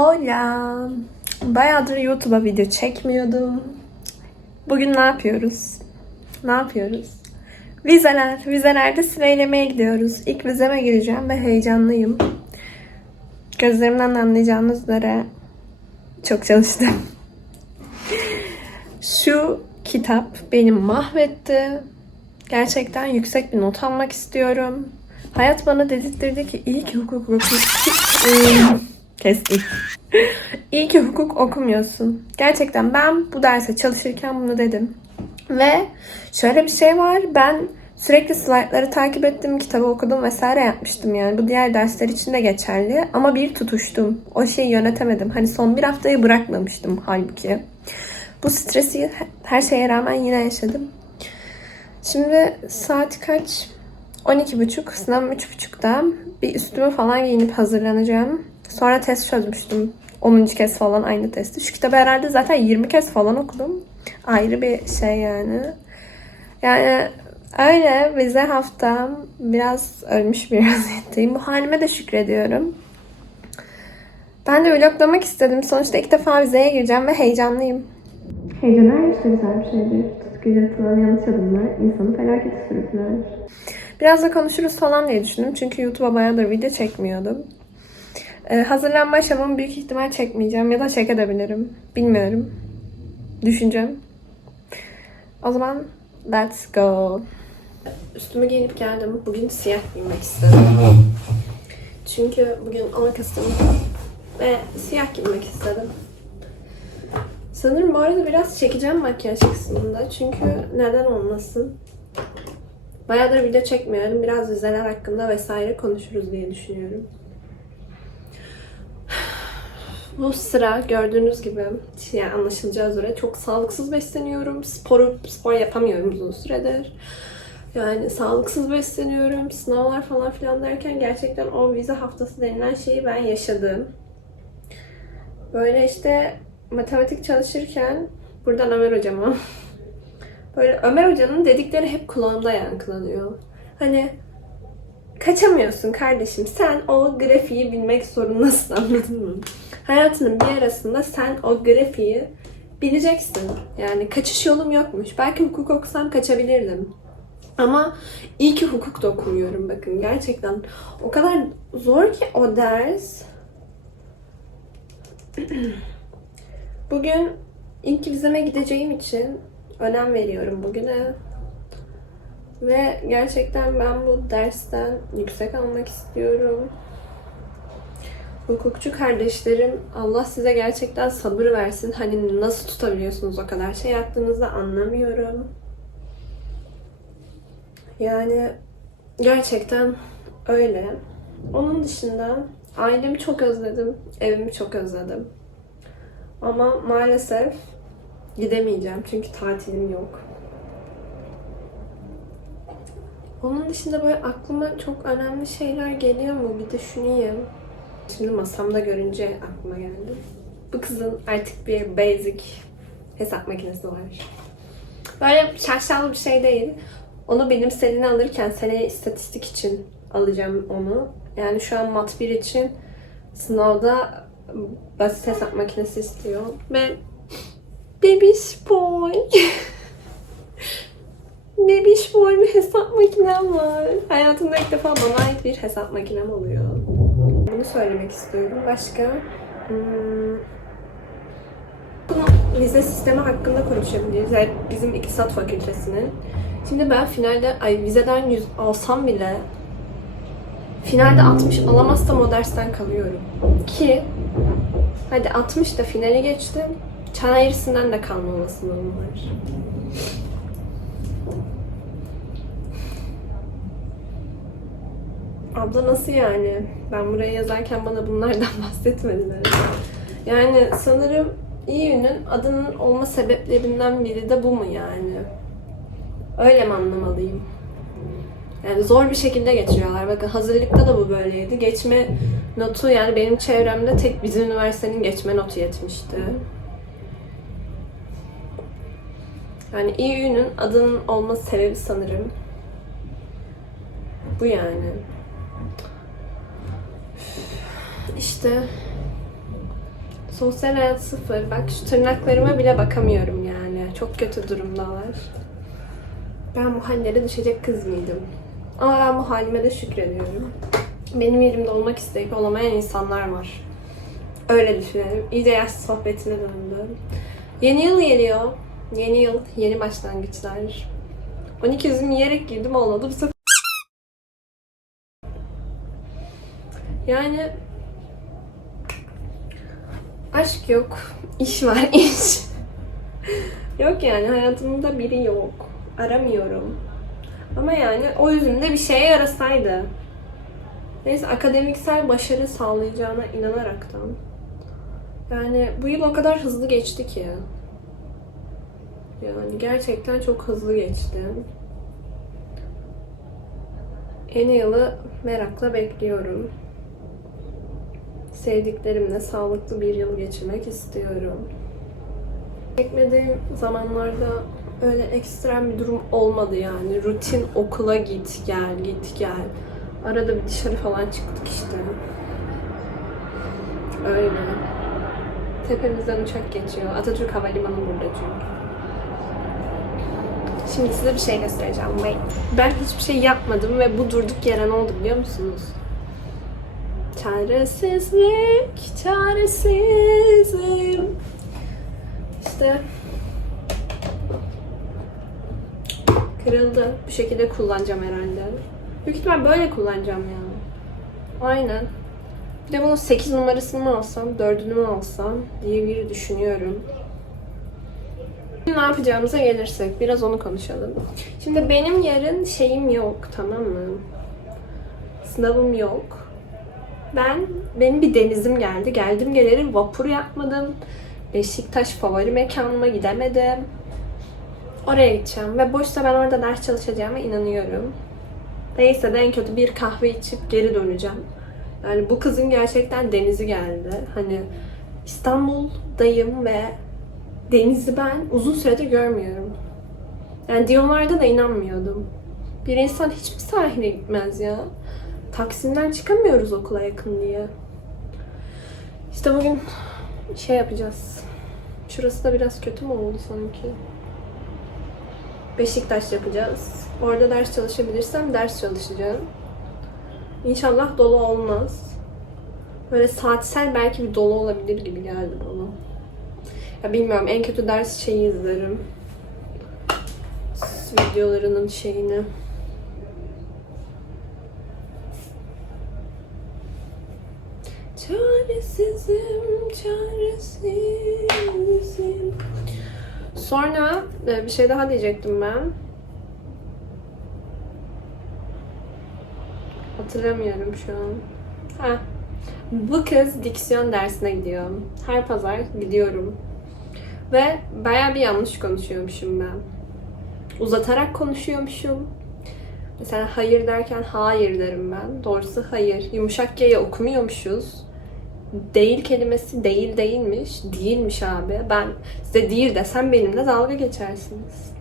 Hola. Bayağıdır YouTube'a video çekmiyordum. Bugün ne yapıyoruz? Ne yapıyoruz? Vizeler. Vizelerde sıralamaya gidiyoruz. İlk vizeme gireceğim ve heyecanlıyım. Gözlerimden anlayacağınız üzere çok çalıştım. Şu kitap beni mahvetti. Gerçekten yüksek bir not almak istiyorum. Hayat bana dedirtti ki iyi ki hukuk oku... Kestim. İyi ki hukuk okumuyorsun. Gerçekten ben bu derse çalışırken bunu dedim. Ve şöyle bir şey var. Ben sürekli slaytları takip ettim, kitabı okudum vesaire yapmıştım yani. Bu diğer dersler için de geçerli. Ama bir tutuştum. O şeyi yönetemedim. Hani son bir haftayı bırakmamıştım halbuki. Bu stresi her şeye rağmen yine yaşadım. Şimdi saat kaç? 12.30, sınavım 3.30'da. Bir üstümü falan giyinip hazırlanacağım. Sonra test çözmüştüm. 10. kez falan aynı testi. Şu kitabı herhalde zaten 20 kez falan okudum. Ayrı bir şey yani. Yani öyle vize haftam biraz ölmüş bir vaziyetteyim. Bu halime de şükrediyorum. Ben de vloglamak istedim. Sonuçta ilk defa vizeye gireceğim ve heyecanlıyım. Heyecan her işte güzel bir şeydir. Tutkuyla atılan yanlış adımlar insanı felakete sürükler. Biraz da konuşuruz falan diye düşündüm. Çünkü YouTube'a bayağıdır video çekmiyordum. Ee, hazırlanma aşamamı büyük ihtimal çekmeyeceğim ya da çekebilirim. Bilmiyorum. Düşüneceğim. O zaman let's go. Üstümü giyinip geldim. Bugün siyah giymek istedim. Çünkü bugün 10 Kasım ve siyah giymek istedim. Sanırım bu arada biraz çekeceğim makyaj kısmında. Çünkü neden olmasın? Bayağıdır video çekmiyorum. Biraz vizeler hakkında vesaire konuşuruz diye düşünüyorum. Bu sıra gördüğünüz gibi yani anlaşılacağı üzere çok sağlıksız besleniyorum. Sporu, spor yapamıyorum uzun süredir. Yani sağlıksız besleniyorum. Sınavlar falan filan derken gerçekten o vize haftası denilen şeyi ben yaşadım. Böyle işte matematik çalışırken buradan Ömer hocama böyle Ömer hocanın dedikleri hep kulağımda yankılanıyor. Hani kaçamıyorsun kardeşim. Sen o grafiği bilmek zorundasın anladın mı? Hayatının bir arasında sen o grafiği bileceksin. Yani kaçış yolum yokmuş. Belki hukuk okusam kaçabilirdim. Ama iyi ki hukuk da okumuyorum bakın. Gerçekten o kadar zor ki o ders. Bugün ilk vizeme gideceğim için önem veriyorum bugüne. Ve gerçekten ben bu dersten yüksek almak istiyorum. Hukukçu kardeşlerim Allah size gerçekten sabır versin. Hani nasıl tutabiliyorsunuz o kadar şey yaptığınızda anlamıyorum. Yani gerçekten öyle. Onun dışında ailemi çok özledim. Evimi çok özledim. Ama maalesef gidemeyeceğim çünkü tatilim yok. Onun dışında böyle aklıma çok önemli şeyler geliyor mu bir düşüneyim. Şimdi masamda görünce aklıma geldi. Bu kızın artık bir basic hesap makinesi var. Böyle şaşalı bir şey değil. Onu benim seneni alırken seneye istatistik için alacağım onu. Yani şu an mat 1 için sınavda basit hesap makinesi istiyor. Ve bebiş boy. bebiş boy bir hesap makinem var. Hayatımda ilk defa bana ait bir hesap makinem oluyor. Bunu söylemek istiyorum. Başka? Hmm. Bunu vize sistemi hakkında konuşabiliriz. Yani bizim iktisat fakültesinin. Şimdi ben finalde, ay vizeden 100 alsam bile finalde 60 alamazsam o dersten kalıyorum. Ki hadi 60 da finale geçtim. Çan eğrisinden de kalma olasılığım var. Abla nasıl yani? Ben buraya yazarken bana bunlardan bahsetmediler. Yani sanırım İYÜ'nün adının olma sebeplerinden biri de bu mu yani? Öyle mi anlamalıyım? Yani zor bir şekilde geçiriyorlar. Bakın hazırlıkta da bu böyleydi. Geçme notu yani benim çevremde tek bizim üniversitenin geçme notu yetmişti. Yani İYÜ'nün adının olma sebebi sanırım bu yani. İşte Sosyal hayat sıfır. Bak şu tırnaklarıma bile bakamıyorum yani. Çok kötü durumdalar. Ben bu hallere düşecek kız mıydım? Ama ben bu halime de şükrediyorum. Benim yerimde olmak isteyip olamayan insanlar var. Öyle düşünelim. İyice yaş sohbetine döndü. Yeni yıl geliyor. Yeni yıl, yeni başlangıçlar. 12 üzüm yiyerek girdim olmadı. Bu sefer... Yani aşk yok. iş var, iş. yok yani hayatımda biri yok. Aramıyorum. Ama yani o yüzden de bir şeye yarasaydı. Neyse akademiksel başarı sağlayacağına inanaraktan. Yani bu yıl o kadar hızlı geçti ki. Yani gerçekten çok hızlı geçti. Yeni yılı merakla bekliyorum. Sevdiklerimle sağlıklı bir yıl geçirmek istiyorum. Beklediğim zamanlarda öyle ekstrem bir durum olmadı yani. Rutin okula git gel git gel. Arada bir dışarı falan çıktık işte. Öyle. Tepemizden uçak geçiyor. Atatürk Havalimanı burada çünkü. Şimdi size bir şey göstereceğim. Ben hiçbir şey yapmadım ve bu durduk yere ne oldu biliyor musunuz? Çaresizlik, çaresizim. İşte kırıldı. Bu şekilde kullanacağım herhalde. Büyük ihtimal böyle kullanacağım yani. Aynen. Bir de bunun 8 numarasını mı alsam, 4'ünü mü alsam diye bir düşünüyorum. Ne yapacağımıza gelirsek biraz onu konuşalım. Şimdi benim yarın şeyim yok tamam mı? Sınavım yok. Ben benim bir denizim geldi. Geldim geleli vapur yapmadım. Beşiktaş favori mekanıma gidemedim. Oraya gideceğim ve boşsa ben orada ders çalışacağıma inanıyorum. Neyse de en kötü bir kahve içip geri döneceğim. Yani bu kızın gerçekten denizi geldi. Hani İstanbul'dayım ve denizi ben uzun süredir görmüyorum. Yani diyorlardı da inanmıyordum. Bir insan hiçbir sahile gitmez ya. Taksim'den çıkamıyoruz okula yakın diye. İşte bugün şey yapacağız. Şurası da biraz kötü mü oldu sanki? Beşiktaş yapacağız. Orada ders çalışabilirsem ders çalışacağım. İnşallah dolu olmaz. Böyle saatsel belki bir dolu olabilir gibi geldi bana. Ya bilmiyorum en kötü ders şeyi izlerim. Videolarının şeyini. Çaresizim, çaresizim. Sonra e, bir şey daha diyecektim ben. Hatırlamıyorum şu an. Ha. Bu kız diksiyon dersine gidiyor. Her pazar gidiyorum. Ve baya bir yanlış konuşuyormuşum ben. Uzatarak konuşuyormuşum. Mesela hayır derken hayır derim ben. Doğrusu hayır. Yumuşak G'yi okumuyormuşuz. Değil kelimesi değil değilmiş. Değilmiş abi. Ben size değil desem benimle dalga geçersiniz.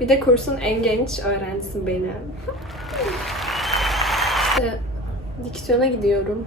Bir de kursun en genç öğrencisi benim. İşte diksiyona gidiyorum.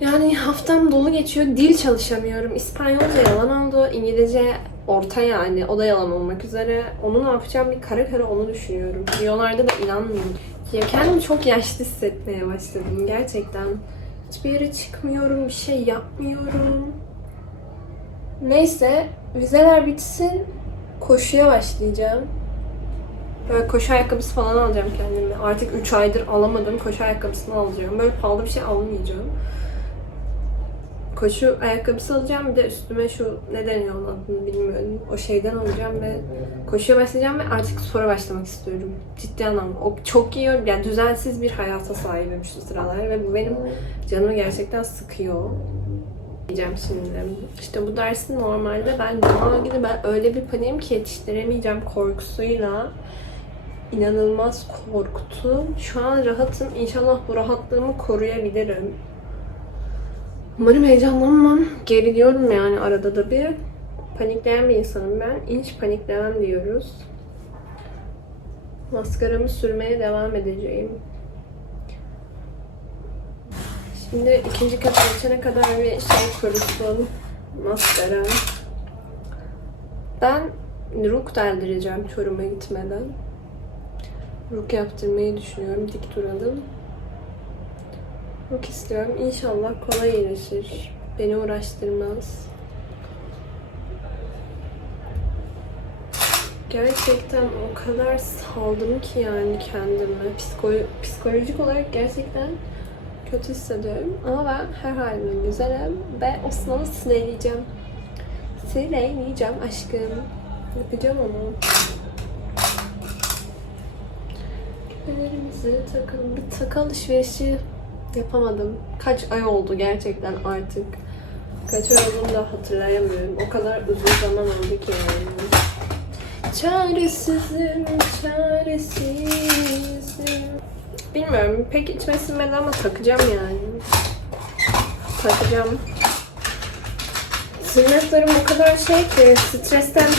Yani haftam dolu geçiyor. Dil çalışamıyorum. İspanyolca yalan oldu. İngilizce orta yani. O da yalan olmak üzere. Onu ne yapacağım bir kara kara onu düşünüyorum. Diyorlarda da inanmıyorum. Ya kendimi çok yaşlı hissetmeye başladım. Gerçekten. Hiçbir yere çıkmıyorum. Bir şey yapmıyorum. Neyse. Vizeler bitsin. Koşuya başlayacağım. Böyle koşu ayakkabısı falan alacağım kendime. Artık 3 aydır alamadım. Koşu ayakkabısını alacağım. Böyle pahalı bir şey almayacağım. Koşu ayakkabısı alacağım. Bir de üstüme şu ne deniyor onun adını bilmiyorum. O şeyden alacağım ve koşuya başlayacağım ve artık spora başlamak istiyorum. Ciddi anlamda. O çok iyi. Yani düzensiz bir hayata sahibim şu sıralar ve bu benim canımı gerçekten sıkıyor. Diyeceğim şimdi. İşte bu dersi normalde ben cuma günü ben öyle bir paniğim ki yetiştiremeyeceğim korkusuyla inanılmaz korktum. Şu an rahatım. İnşallah bu rahatlığımı koruyabilirim. Umarım heyecanlanmam. Geriliyorum yani arada da bir. Panikleyen bir insanım ben. Hiç paniklemem diyoruz. Maskaramı sürmeye devam edeceğim. Şimdi ikinci kata geçene kadar bir şey kurusun. Maskara. Ben ruk deldireceğim Çorum'a gitmeden. Ruk yaptırmayı düşünüyorum. Dik duralım. Ruk istiyorum. İnşallah kolay iyileşir. Beni uğraştırmaz. Gerçekten o kadar saldım ki yani kendimi. Psiko- psikolojik olarak gerçekten kötü hissediyorum. Ama ben her halimle güzelim ve o sınavı sinirleyeceğim. Sinirleyeceğim aşkım. Yapacağım onu. Küpelerimizi takalım. Bir takı alışverişi yapamadım. Kaç ay oldu gerçekten artık. Kaç ay olduğunu da hatırlayamıyorum. O kadar uzun zaman oldu ki yani. Çaresizim, çaresizim. Bilmiyorum, pek içime sinmedi ama takacağım yani. Takacağım. Tırnaklarım o kadar şey ki stresten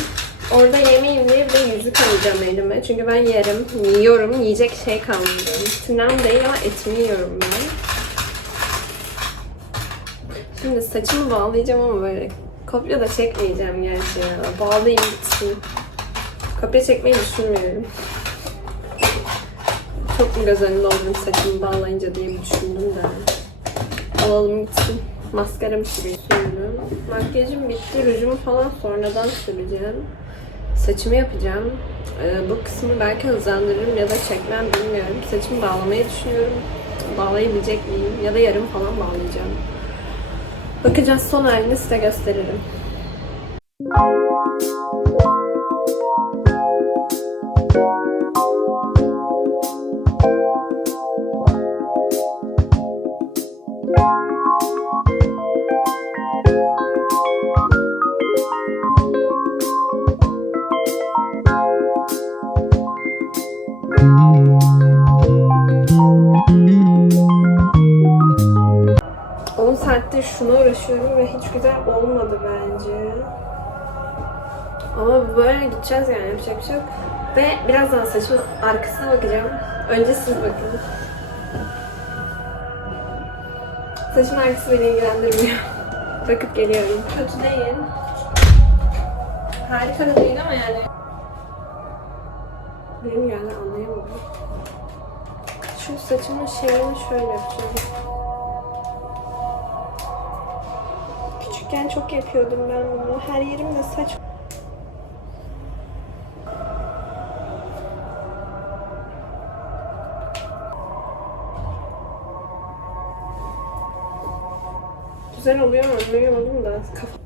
orada yemeyeyim diye bir yüzük alacağım elime. Çünkü ben yerim, yiyorum, yiyecek şey kalmadı. Tırnağım değil ama etimi yiyorum ben. Şimdi saçımı bağlayacağım ama böyle kopya da çekmeyeceğim gerçi ya. Bağlayayım gitsin. Kopya çekmeyi düşünmüyorum. Çok mu göz önünde oldum saçımı bağlayınca diye düşündüm de. Alalım gitsin. Maskaramı sürüyorum. Makyajım bitti. Rujumu falan sonradan süreceğim. Saçımı yapacağım. Ee, bu kısmı belki hızlandırırım ya da çekmem bilmiyorum. Saçımı bağlamayı düşünüyorum. Bağlayabilecek miyim? Ya da yarım falan bağlayacağım. Bakacağız son halini size gösteririm. Şuna uğraşıyorum ve hiç güzel olmadı bence. Ama böyle gideceğiz yani yapacak bir şey yok. Ve birazdan saçımın arkasına bakacağım. Önce siz bakın. Saçın arkası beni ilgilendirmiyor. Bakıp geliyorum. Kötü değil. Harika da değil ama yani. Benim yani anlayamadım. Şu saçımın şeyini şöyle yapacağım. Küçükken çok yapıyordum ben bunu. Her yerimde saç Güzel oluyor mu anlayamadım da kafa...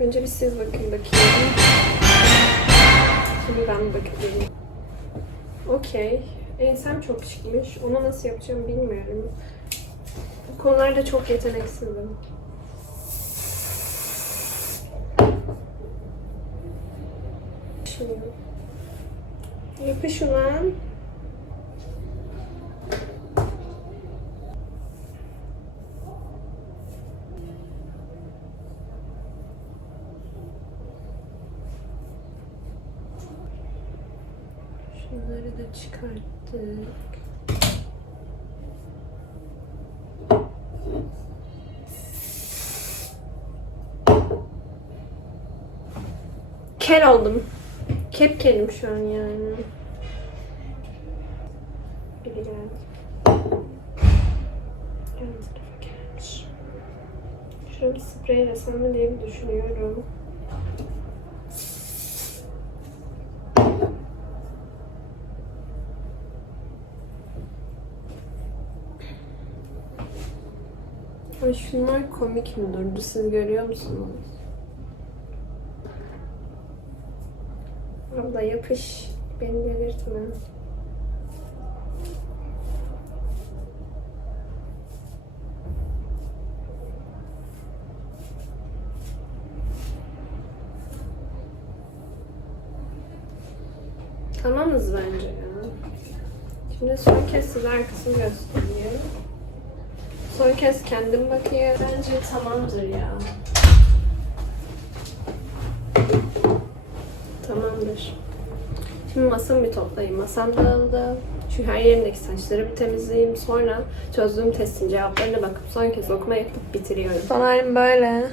Önce bir siz bakın bakayım. Şimdi ben bakayım. Okey. Ensem çok çıkmış. Onu nasıl yapacağım bilmiyorum. Bu konularda çok yeteneksizim. Şunu. Yapış ulan. Şunları da çıkarttık. Kel oldum. Kep kelim şu an yani. Biri geldi. Yan tarafa gelmiş. Şöyle bir sprey mi diye bir düşünüyorum. Ay şunlar komik mi durdu? Siz görüyor musunuz? Abla yapış. Beni delirtme. Tamamız bence ya. Şimdi son kez size arkasını göstereyim. Son kez kendim bakayım. Bence tamamdır ya. Tamam. Tamamdır. Şimdi masamı bir toplayayım. Masam dağıldı. Şu her yerimdeki saçları bir temizleyeyim. Sonra çözdüğüm testin cevaplarına bakıp son kez okuma yapıp bitiriyorum. Son halim böyle.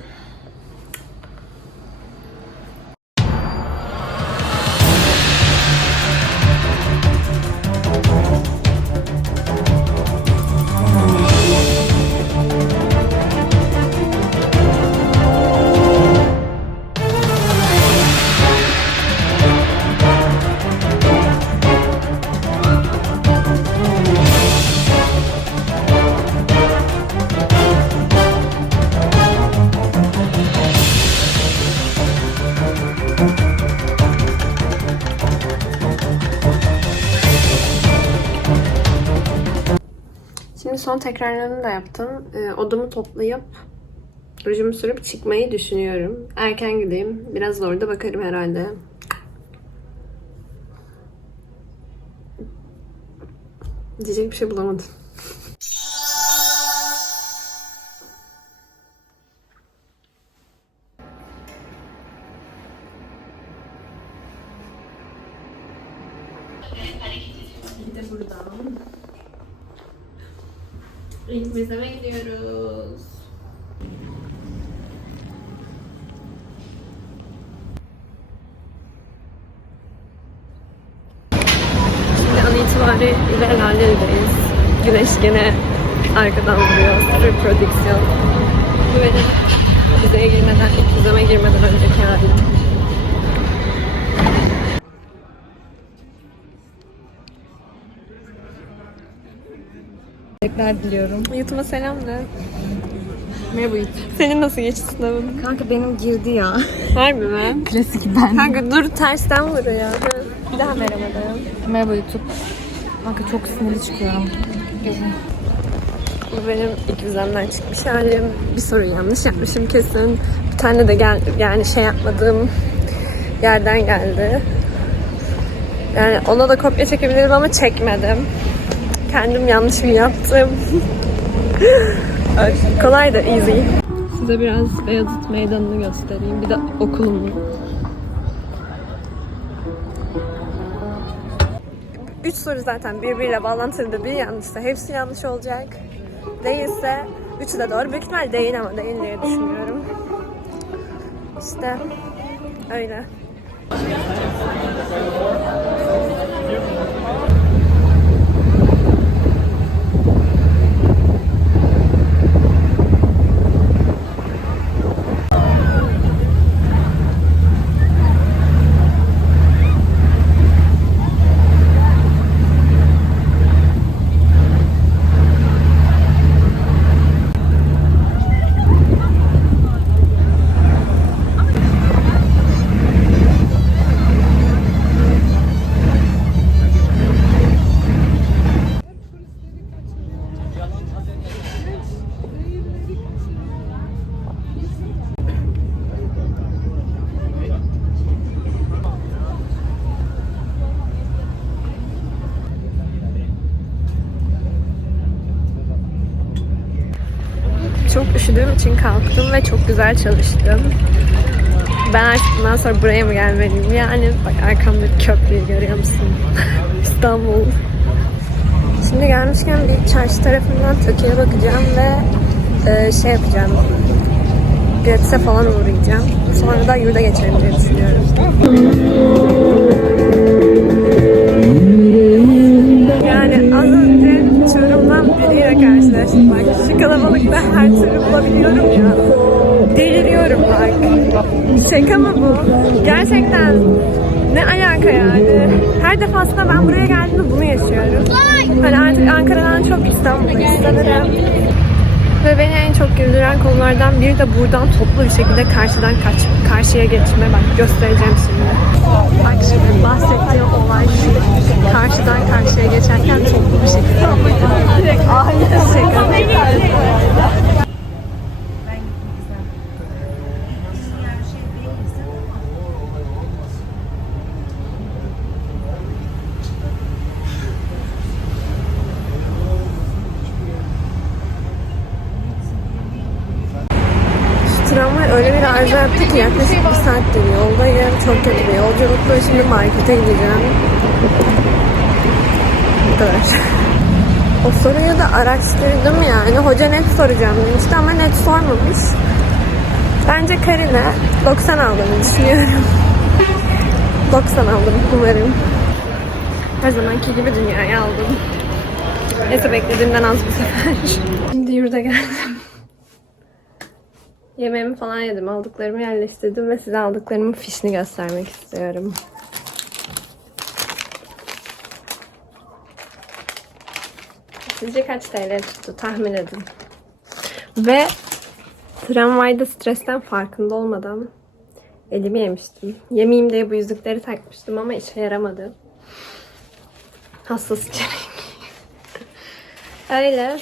Son tekrarlarını da yaptım. Ee, odamı toplayıp rujumu sürüp çıkmayı düşünüyorum. Erken gideyim. Biraz da bakarım herhalde. Diyecek bir şey bulamadım. Arkadan vuruyor. Sırf prodüksiyon. Bu benim vizeye girmeden, ilk vizeme girmeden önceki halim. Teşekkürler diliyorum. YouTube'a selam de. Merhaba YouTube. Senin nasıl geçti sınavın? Kanka benim girdi ya. Harbi mi? Klasik ben. Kanka dur tersten vuruyor ya. Bir daha merhaba de. Merhaba YouTube. Kanka çok sinirli çıkıyorum. Gözüm. Bu benim ilk vizemden çıkmış halim. Bir soru yanlış yapmışım kesin. Bir tane de gel yani şey yapmadığım yerden geldi. Yani ona da kopya çekebilirim ama çekmedim. Kendim yanlış mı yaptım? Kolay da easy. Size biraz Beyazıt Meydanı'nı göstereyim. Bir de okulumu. Üç soru zaten birbiriyle bağlantılı bir yanlışsa hepsi yanlış olacak. Değilse üçü de doğru. Büyük ihtimal değil ama değil diye düşünüyorum. İşte öyle. Üşüdüğüm için kalktım ve çok güzel çalıştım. Ben artık bundan sonra buraya mı gelmeliyim? Yani bak arkamdaki köprüyü görüyor musun? İstanbul. Şimdi gelmişken bir çarşı tarafından Tokyo'ya bakacağım ve e, şey yapacağım. Gratis'e falan uğrayacağım. Sonra da yurda geçerim diye düşünüyorum. Karşılaştım. Bak şu kalabalıkta her türlü bulabiliyorum ya. Deliriyorum bak. Şaka mı bu? Gerçekten ne alaka yani? Her defasında ben buraya geldiğimde bunu yaşıyorum. Hani artık Ankara'dan çok İstanbul'dayız sanırım. Ve beni en çok güldüren konulardan biri de buradan toplu bir şekilde karşıdan kaç, karşıya geçme. Bak göstereceğim şimdi. Bak şimdi bahsettiğim olay şu. Karşıdan karşıya geçerken toplu bir şekilde. Şaka. Şu tramvay öyle bir şarj ettik. Yaklaşık bir saattir yoldayım. Çok kötü bir yolculuktu. Şimdi markete gideceğim. Bu kadar. O soruyu da araştırdım yani. Hoca net soracağım demişti ama net sormamış. Bence Karine 90 aldığını düşünüyorum. 90 aldım umarım. Her zamanki gibi dünyayı aldım. Neyse beklediğimden az bu sefer. Şimdi yurda geldim. Yemeğimi falan yedim. Aldıklarımı yerleştirdim ve size aldıklarımın fişini göstermek istiyorum. Sizce kaç TL tuttu? Tahmin edin. Ve tramvayda stresten farkında olmadan elimi yemiştim. Yemeyeyim diye bu yüzükleri takmıştım ama işe yaramadı. Hassas içerik. Öyle.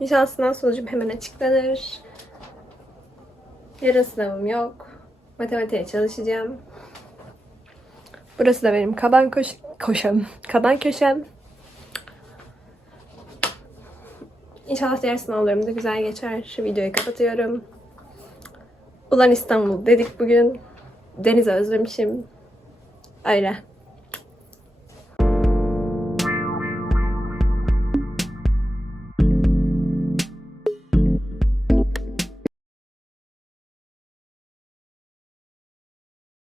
İnşallah sınav sonucum hemen açıklanır. Yarın sınavım yok. Matematiğe çalışacağım. Burası da benim kaban koş koşam. Kaban köşem. İnşallah diğer sınavlarım da güzel geçer. Şu videoyu kapatıyorum. Ulan İstanbul dedik bugün. Denizi özlemişim. Öyle.